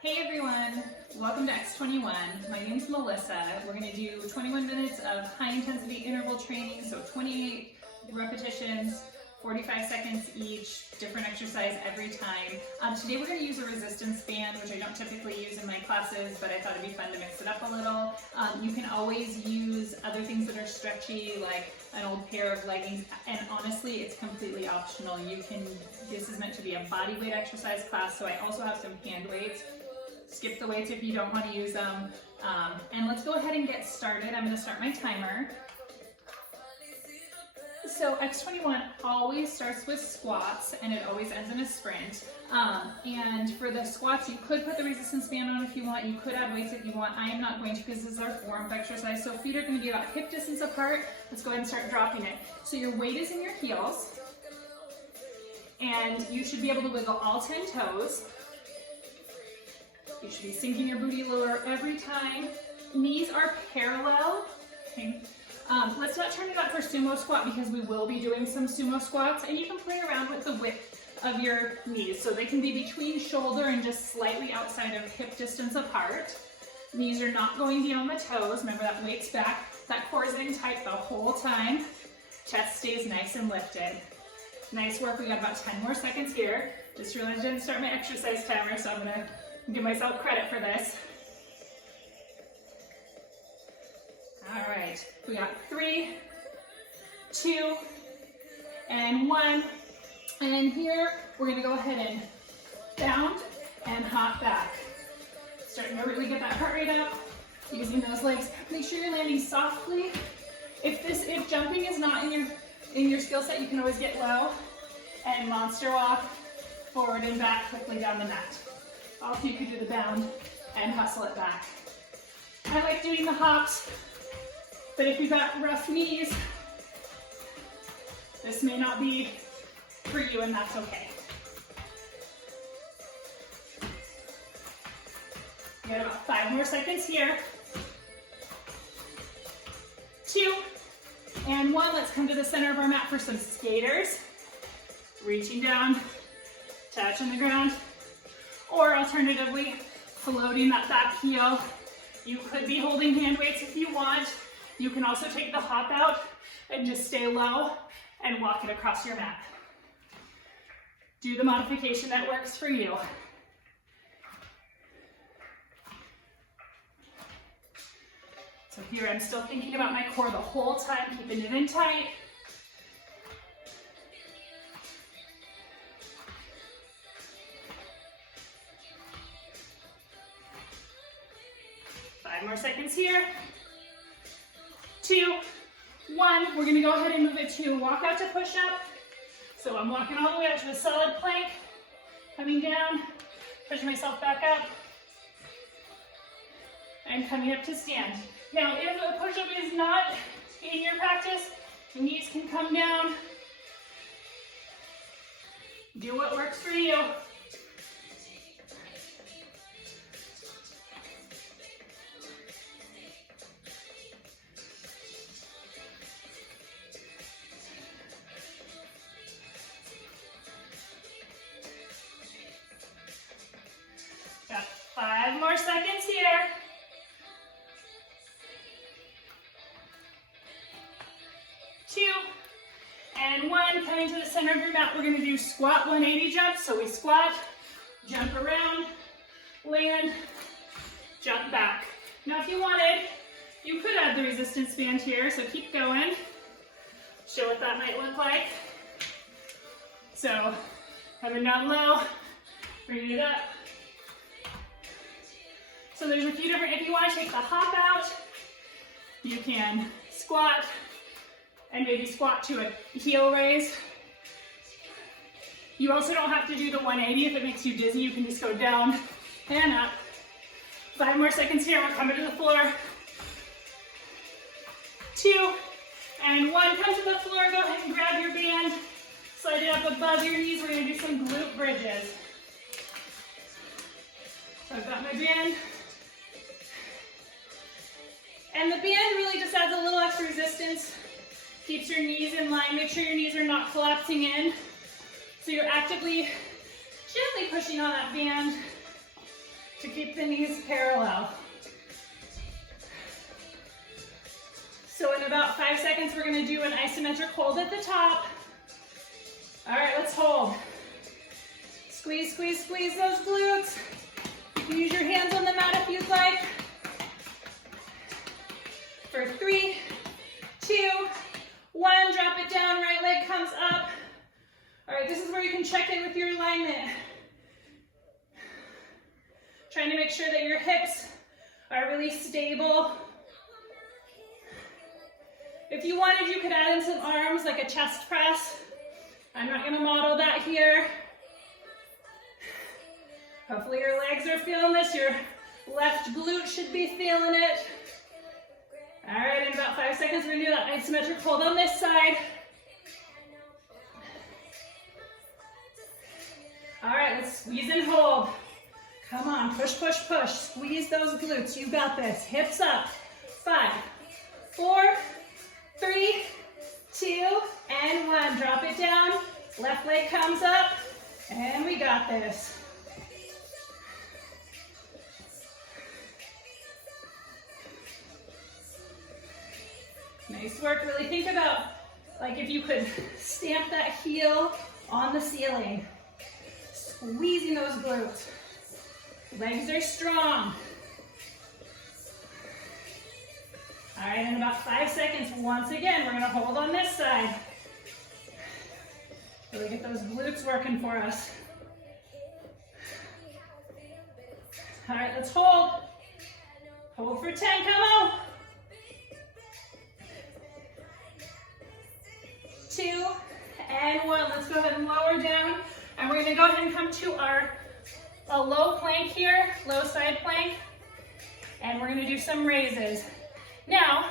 Hey everyone, welcome to X21. My name's Melissa. We're going to do 21 minutes of high intensity interval training, so 28 repetitions, 45 seconds each, different exercise every time. Today we're going to use a resistance band, which I don't typically use in my classes, but I thought it'd be fun to mix it up a little. You can always use other things that are stretchy, like an old pair of leggings, and honestly, it's completely optional. This is meant to be a body weight exercise class, so I also have some hand weights. Skip the weights if you don't want to use them. And let's go ahead and get started. I'm going to start my timer. So X21 always starts with squats and it always ends in a sprint. And for the squats, you could put the resistance band on if you want. You could add weights if you want. I am not going to because this is our warm-up exercise. So feet are going to be about hip distance apart. Let's go ahead and start dropping it. So your weight is in your heels. And you should be able to wiggle all 10 toes. You should be sinking your booty lower every time. Knees are parallel. Okay. Let's not turn it up for sumo squat because we will be doing some sumo squats, and you can play around with the width of your knees. So they can be between shoulder and just slightly outside of hip distance apart. Knees are not going beyond the toes. Remember that weight's back. That core is in tight the whole time. Chest stays nice and lifted. Nice work. We got about 10 more seconds here. Just realized I didn't start my exercise timer, so I'm gonna give myself credit for this. All right, we got 3, 2, and 1. And here, we're gonna go ahead and bound and hop back. Starting to really get that heart rate up, using those legs. Make sure you're landing softly. If jumping is not in your skill set, you can always get low and monster walk forward and back quickly down the mat. Also, you could do the bound and hustle it back. I like doing the hops, but if you've got rough knees, this may not be for you, and that's okay. We got about 5 more seconds here. 2, and 1. Let's come to the center of our mat for some skaters. Reaching down, touching the ground. Or alternatively, floating that back heel. You could be holding hand weights if you want. You can also take the hop out and just stay low and walk it across your mat. Do the modification that works for you. So here I'm still thinking about my core the whole time, keeping it in tight. More seconds here. 2, 1. We're going to go ahead and move it to walk out to push up. So I'm walking all the way out to a solid plank, coming down, pushing myself back up, and coming up to stand. Now, if a push-up is not in your practice, your knees can come down. Do what works for you. Got 5 more seconds here. 2, and 1. Coming to the center of your mat, we're gonna do squat 180 jumps. So we squat, jump around, land, jump back. Now if you wanted, you could add the resistance band here, so keep going. Show what that might look like. So coming down low, bringing it up. So there's a few different, if you want to take the hop out, you can squat and maybe squat to a heel raise. You also don't have to do the 180 if it makes you dizzy. You can just go down and up. 5 more seconds here. We're coming to the floor. 2, and 1. Come to the floor. Go ahead and grab your band. Slide it up above your knees. We're going to do some glute bridges. So I've got my band. And the band really just adds a little extra resistance, keeps your knees in line. Make sure your knees are not collapsing in. So you're actively gently pushing on that band to keep the knees parallel. So in about 5 seconds, we're gonna do an isometric hold at the top. All right, let's hold. Squeeze, squeeze, squeeze those glutes. You can use your hands on the mat if you'd like. For 3, 2, 1, drop it down, right leg comes up. All right, this is where you can check in with your alignment. Trying to make sure that your hips are really stable. If you wanted, you could add in some arms, like a chest press. I'm not gonna model that here. Hopefully your legs are feeling this. Your left glute should be feeling it. All right, in about 5 seconds, we're gonna do that isometric hold on this side. All right, let's squeeze and hold. Come on, push, push, push. Squeeze those glutes, you got this. Hips up. 5, 4, 3, 2, and 1. Drop it down. Left leg comes up, and we got this. Nice work. Really think about, like, if you could stamp that heel on the ceiling. Squeezing those glutes. Legs are strong. All right, in about 5 seconds, once again, we're gonna hold on this side. Really get those glutes working for us. All right, let's hold. Hold for 10, come on. 2, and 1. Let's go ahead and lower down. And we're gonna go ahead and come to a low plank here, low side plank. And we're gonna do some raises. Now,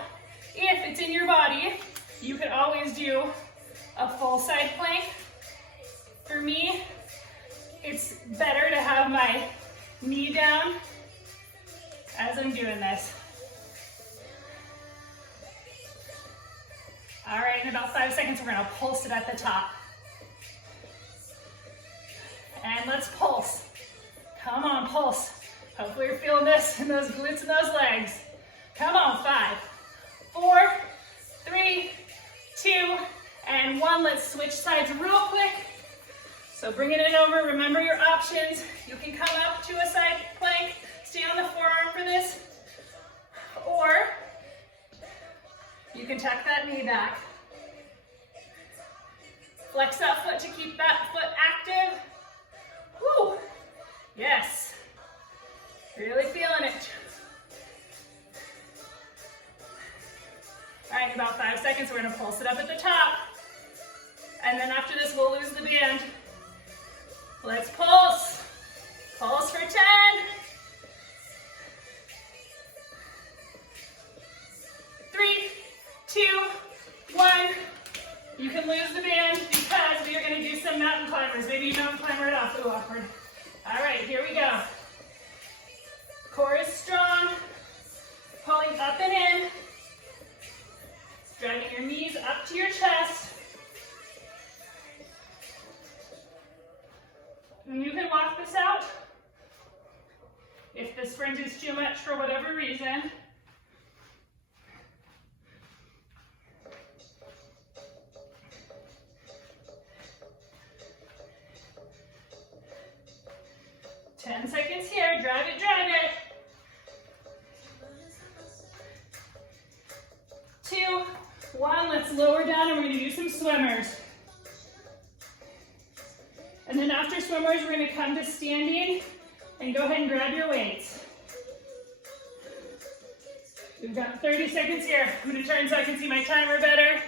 if it's in your body, you could always do a full side plank. For me, it's better to have my knee down as I'm doing this. All right, in about 5 seconds, we're gonna pulse it at the top. And let's pulse. Come on, pulse. Hopefully you're feeling this in those glutes and those legs. Come on, 5, 4, 3, 2, and 1. Let's switch sides real quick. So bringing it over, remember your options. You can come up to a side plank, stay on the forearm for this, or you can tuck that knee back. Flex that foot to keep that foot active. Woo! Yes. Really feeling it. All right, in about 5 seconds, we're gonna pulse it up at the top. And then after this, we'll lose the band. Let's pulse. Pulse for 10. 3, 2, 1. You can lose the band because we are gonna do some mountain climbers. Maybe you mountain climber it off. Ooh, awkward. All right, here we go. Core is strong. Pulling up and in. Driving your knees up to your chest. And you can walk this out if the sprint is too much for whatever reason. Ten seconds here, drive it, drive it. 2, 1, let's lower down and we're gonna do some swimmers. And then after swimmers, we're gonna come to standing and go ahead and grab your weights. We've got 30 seconds here. I'm gonna turn so I can see my timer better.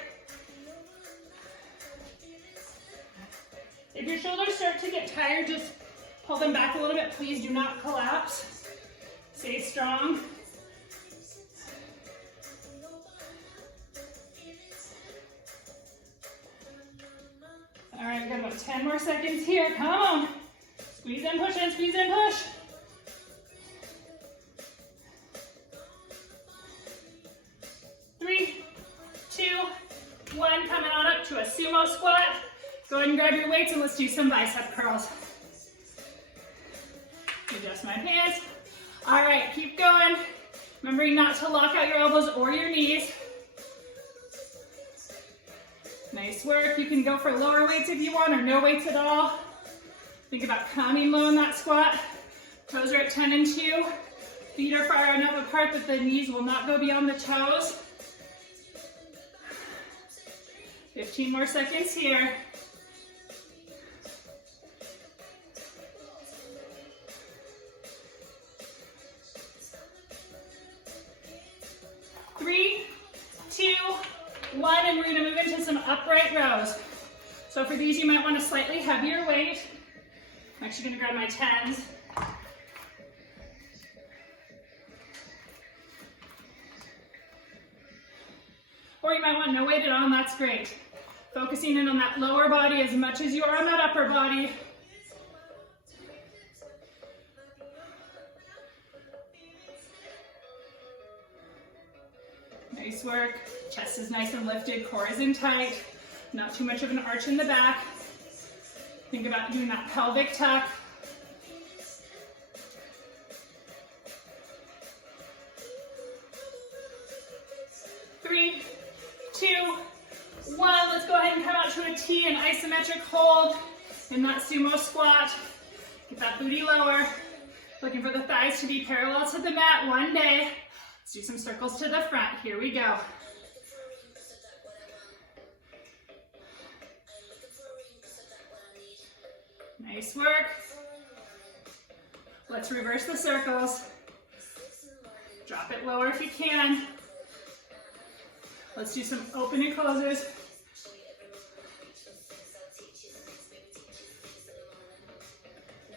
If your shoulders start to get tired, just pull them back a little bit. Please do not collapse. Stay strong. All right, we've got about 10 more seconds here. Come on. Squeeze and push and squeeze and push. Three, 2, 1, coming on up to a sumo squat. Go ahead and grab your weights and let's do some bicep curls. You just adjust my pants. All right, keep going. Remembering not to lock out your elbows or your knees. Nice work. You can go for lower weights if you want or no weights at all. Think about coming low in that squat. Toes are at 10 and 2. Feet are far enough apart that the knees will not go beyond the toes. 15 more seconds here. Three, two, one, and we're gonna move into some upright rows. So for these, you might want a slightly heavier weight. I'm actually gonna grab my 10s. Or you might want no weight at all, and that's great. Focusing in on that lower body as much as you are on that upper body. Nice work. Chest is nice and lifted, core is in tight. Not too much of an arch in the back. Think about doing that pelvic tuck. Three, two, one. Let's go ahead and come out to a T, an isometric hold in that sumo squat. Get that booty lower. Looking for the thighs to be parallel to the mat one day. Let's do some circles to the front. Here we go. Nice work. Let's reverse the circles. Drop it lower if you can. Let's do some open and closes.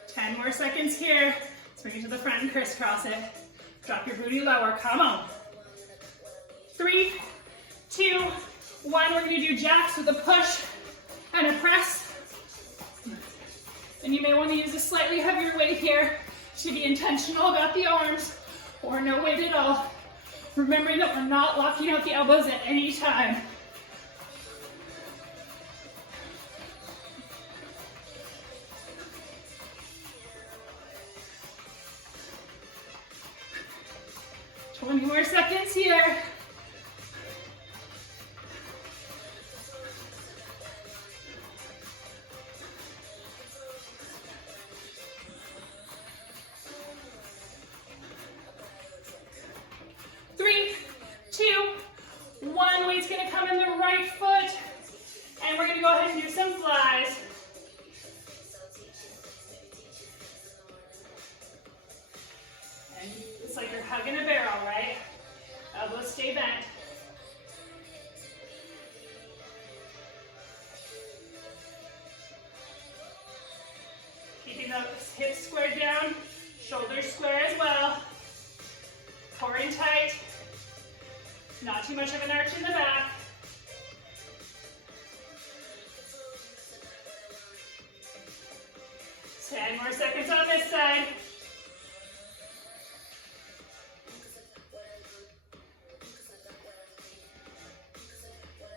Ten more seconds here. Let's bring it to the front and crisscross it. Drop your booty lower, come on. 3, 2, 1. We're gonna do jacks with a push and a press. And you may want to use a slightly heavier weight here to be intentional about the arms, or no weight at all. Remembering that we're not locking out the elbows at any time. Twenty more seconds here. Hips squared down, shoulders square as well. Core in tight. Not too much of an arch in the back. Ten more seconds on this side.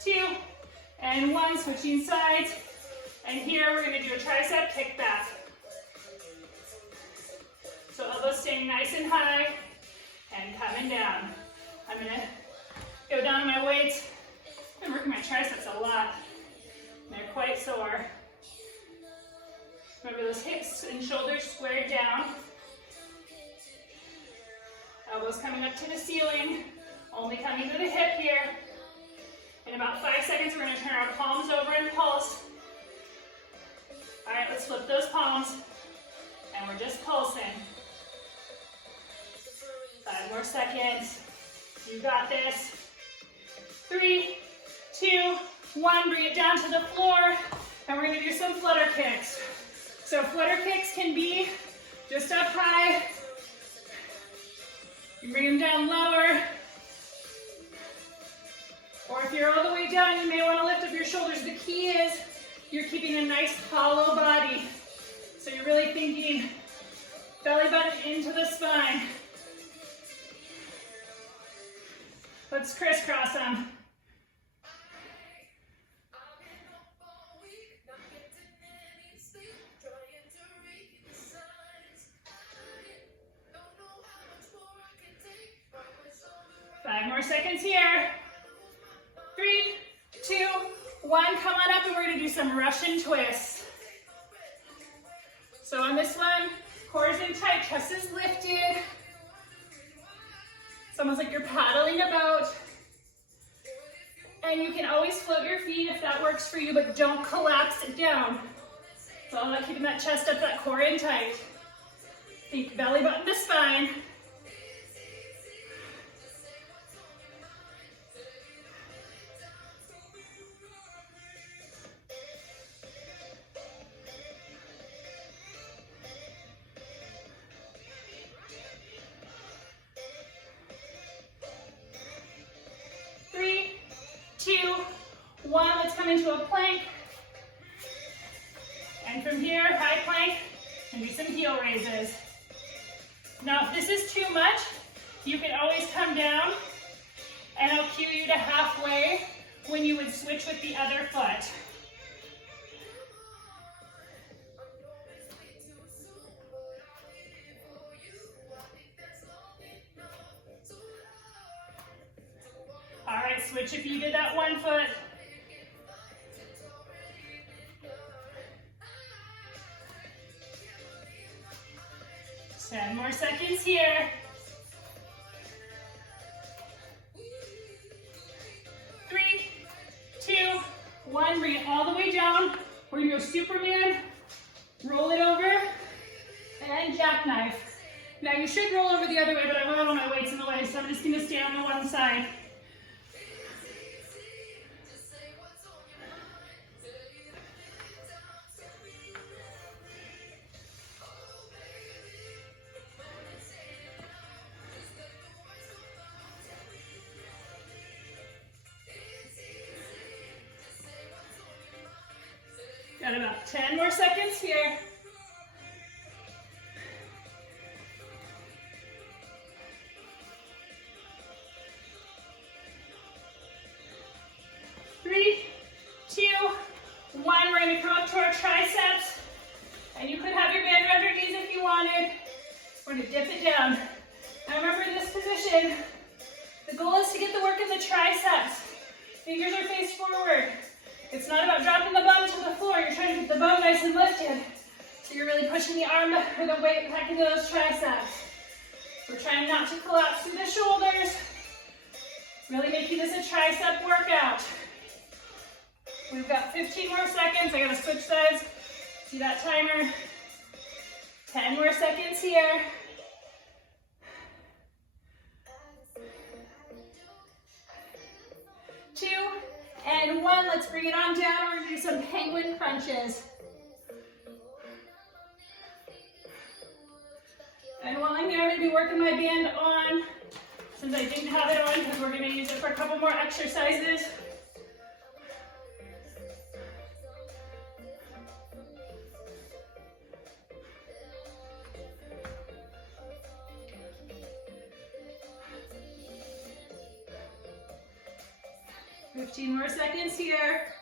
Two and one, switching sides. And here we're going to do a tricep kickback. So elbows staying nice and high and coming down. I'm going to go down on my weights and work my triceps a lot. They're quite sore. Remember those hips and shoulders squared down. Elbows coming up to the ceiling, only coming to the hip here. In about 5 seconds, we're going to turn our palms over and pulse. All right, let's flip those palms, and we're just pulsing. 5 more seconds. You got this. 3, 2, 1. Bring it down to the floor, and we're going to do some flutter kicks. So flutter kicks can be just up high. You bring them down lower. Or if you're all the way down, you may want to lift up your shoulders. The key is you're keeping a nice hollow body. So you're really thinking belly button into the spine. Let's crisscross them. 5 more seconds here. 3, 2, 1. Come on up and we're gonna do some Russian twists. So on this one, core is in tight, chest is lifted. It's almost like you're paddling a boat. And you can always float your feet if that works for you, but don't collapse it down. It's all about keeping that chest up, that core in tight. Keep belly button to spine. Let's come into a plank. And from here, high plank, and do some heel raises. Now, if this is too much, you can always come down, and I'll cue you to halfway when you would switch with the other foot. All right, switch if you did that one foot. Ten more seconds here. 3, 2, 1. Bring it all the way down. We're gonna go Superman, roll it over, and jackknife. Now you should roll over the other way, but I have all my weights in the way, so I'm just gonna stay on the one side. Got about 10 more seconds here. Three, 2, 1. We're going to come up to our triceps. And you could have your band around your knees if you wanted. We're going to dip it down. Now remember, in this position, the goal is to get the work in the triceps. Fingers are faced forward. It's not about dropping the bum to the floor. You're trying to get the bum nice and lifted. So you're really pushing the arm or the weight back into those triceps. We're trying not to collapse through the shoulders. Really making this a tricep workout. We've got 15 more seconds. I gotta switch sides. See that timer? 10 more seconds here. 2, and 1. Let's bring it on down. We're gonna do some penguin crunches. And while I'm here, I'm gonna be working my band on, since I didn't have it on, because we're gonna use it for a couple more exercises. Fifteen more seconds here.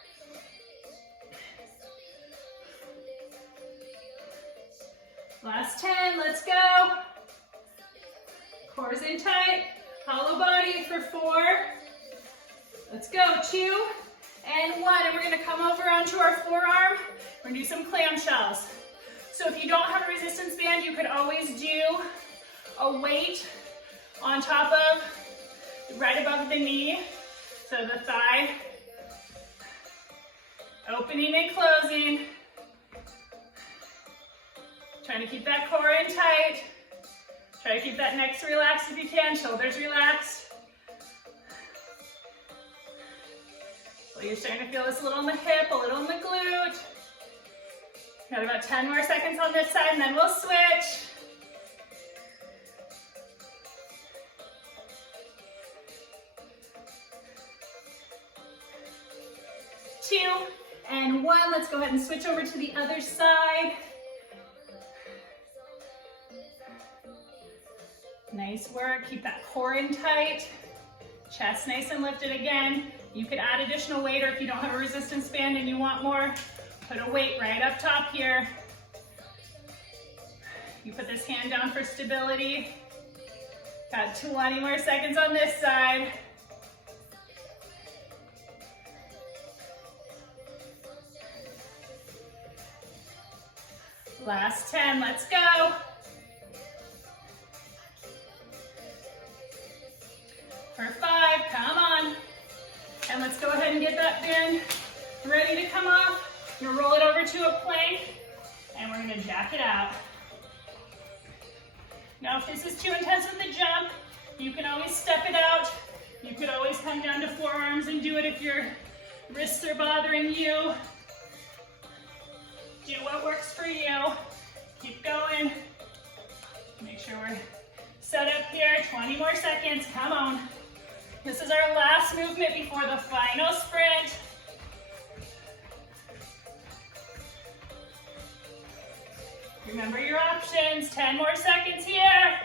Last 10, let's go. Core's in tight, hollow body for 4. Let's go, 2 and 1. And we're gonna come over onto our forearm. We're gonna do some clamshells. So if you don't have a resistance band, you could always do a weight on top of, right above the knee. So the thigh, opening and closing. Trying to keep that core in tight. Try to keep that neck relaxed if you can, shoulders relaxed. So you're starting to feel this a little in the hip, a little in the glute. Got about 10 more seconds on this side and then we'll switch. 2 and 1. Let's go ahead and switch over to the other side. Nice work. Keep that core in tight. Chest nice and lifted again. You could add additional weight, or if you don't have a resistance band and you want more, put a weight right up top here. You put this hand down for stability. Got 20 more seconds on this side. Last 10, let's go. For 5, come on. And let's go ahead and get that band ready to come off. You're gonna roll it over to a plank, and we're gonna jack it out. Now, if this is too intense with the jump, you can always step it out. You could always come down to forearms and do it if your wrists are bothering you. Do what works for you. Keep going. Make sure we're set up here. 20 more seconds, come on. This is our last movement before the final sprint. Remember your options, 10 more seconds here.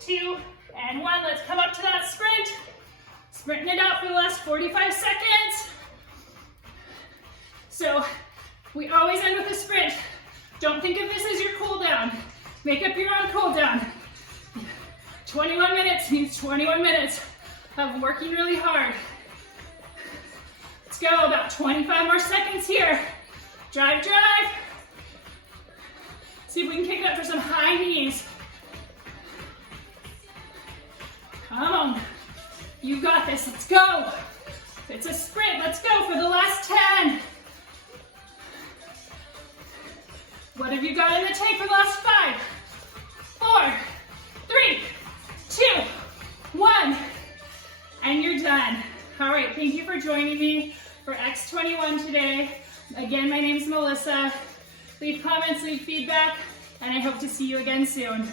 2 and 1, let's come up to that sprint. Sprinting it out for the last 45 seconds. So we always end with a sprint. Don't think of this as your cool down. Make up your own cool down. 21 minutes means 21 minutes of working really hard. Let's go, about 25 more seconds here. Drive, drive. See if we can kick it up for some high knees. Come on, you got this, let's go. It's a sprint, let's go for the last 10. What have you got in the tank for the last 5, 4, 3, 2, 1, and you're done. All right, thank you for joining me for X21 today. Again, my name's Melissa. Leave comments, leave feedback, and I hope to see you again soon.